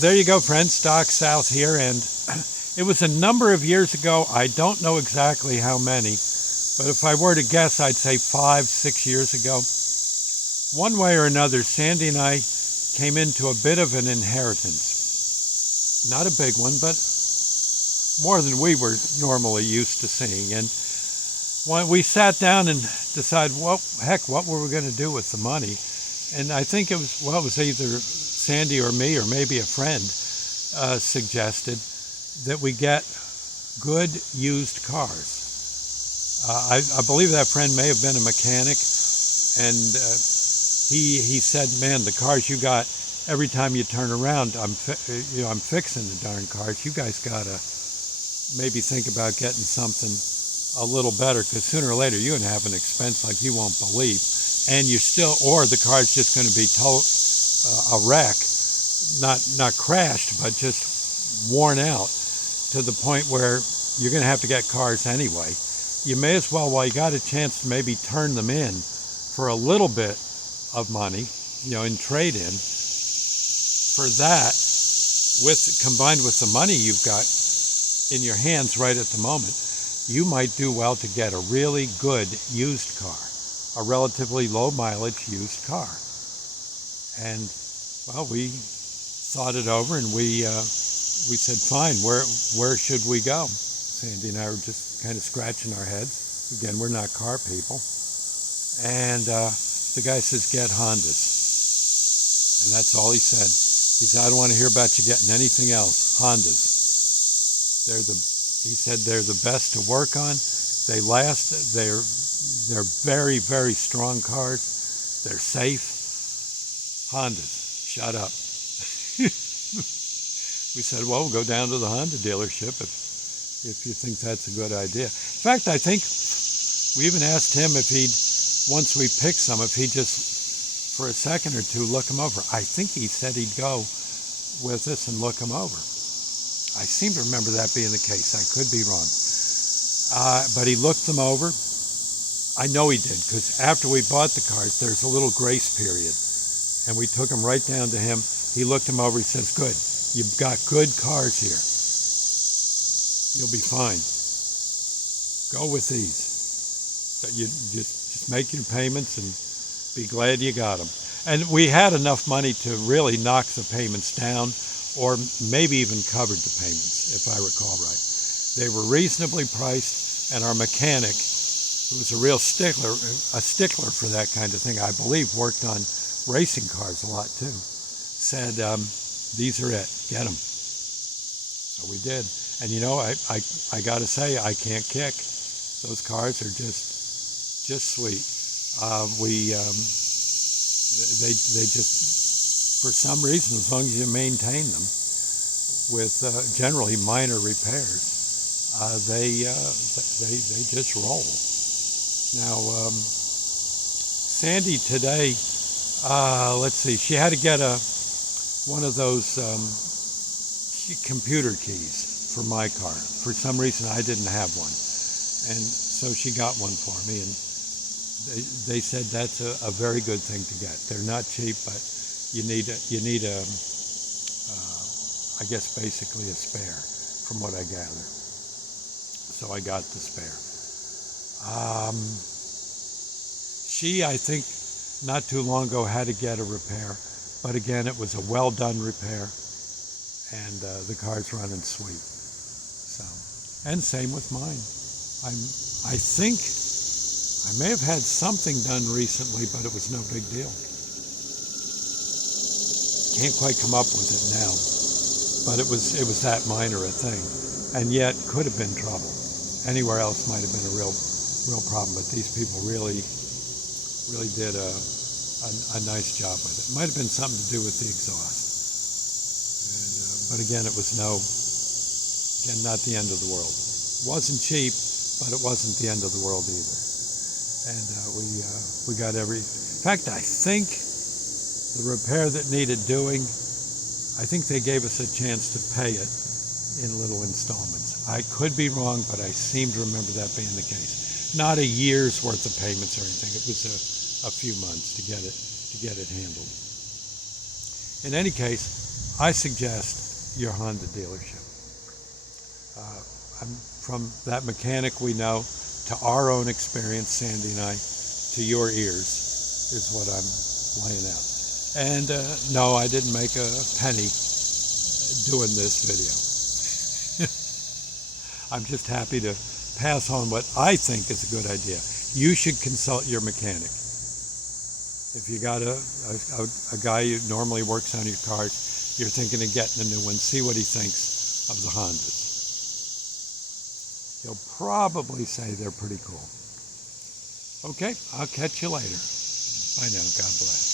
There you go, friends. Doc South here, and it was a number of years ago. I don't know exactly how many, but if I were to guess, I'd say 5, 6 years ago. One way or another, Sandy and I came into a bit of an inheritance. Not a big one, but more than we were normally used to seeing. And when we sat down and decided, what were we going to do with the money? And I think it was either Sandy or me or maybe a friend suggested that we get good used cars. I believe that friend may have been a mechanic, and he said, "Man, the cars you got, every time you turn around, I'm fixing the darn cars. You guys gotta maybe think about getting something a little better, because sooner or later you're gonna have an expense like you won't believe, and or the car's just gonna be a wreck, not crashed, but just worn out to the point where you're gonna have to get cars anyway. You may as well, while you got a chance, to maybe turn them in for a little bit of money, in trade-in. For that, combined with the money you've got in your hands right at the moment, you might do well to get a really good used car, a relatively low mileage used car." And we thought it over, and we said, "Fine, where should we go?" Sandy and I were just kind of scratching our heads. Again, we're not car people. And the guy says, "Get Hondas." And that's all he said. He said, "I don't want to hear about you getting anything else. Hondas. He said they're the best to work on. They last. They're very, very strong cars. They're safe. Hondas. Shut up." We said, "Well, we'll go down to the Honda dealership if you think that's a good idea." In fact, I think we even asked him once we picked some, if he'd just, for a second or two, look them over. I think he said he'd go with us and look them over. I seem to remember that being the case. I could be wrong. But he looked them over. I know he did, because after we bought the cars, there's a little grace period. And we took them right down to him. He looked them over. He says, "Good. You've got good cars here. You'll be fine. Go with these. You just make your payments and be glad you got them." And we had enough money to really knock the payments down, or maybe even covered the payments, if I recall right. They were reasonably priced, and our mechanic, who was a real stickler for that kind of thing, I believe worked on racing cars a lot too, said, "These are it. Get them." So we did. And I got to say, I can't kick. Those cars are just sweet. They just, for some reason, as long as you maintain them with generally minor repairs, they just roll. Now, Sandy today, let's see, she had to get one of those computer keys for my car. For some reason, I didn't have one, and so she got one for me, and they said that's a very good thing to get. They're not cheap, but you need I guess basically a spare, from what I gather. So I got the spare. She, I think, not too long ago had to get a repair, but again, it was a well done repair, and the car's running sweet. So, and same with mine. I think I may have had something done recently, but it was no big deal. Can't quite come up with it now, but it was that minor a thing, and yet could have been trouble. Anywhere else might have been a real problem, but these people really did a nice job with it. It might have been something to do with the exhaust, but again, it was not the end of the world. It wasn't cheap, but it wasn't the end of the world either. And we got in fact, I think the repair that needed doing, I think they gave us a chance to pay it in little installments. I could be wrong, but I seem to remember that being the case. Not a year's worth of payments or anything. It was a few months to get it handled. In any case, I suggest your Honda dealership. From that mechanic we know to our own experience, Sandy and I, to your ears is what I'm laying out. And no, I didn't make a penny doing this video. I'm just happy to pass on what I think is a good idea. You should consult your mechanic. If you got a guy who normally works on your cars, you're thinking of getting a new one, see what he thinks of the Hondas. He'll probably say they're pretty cool. Okay, I'll catch you later. Bye now. God bless.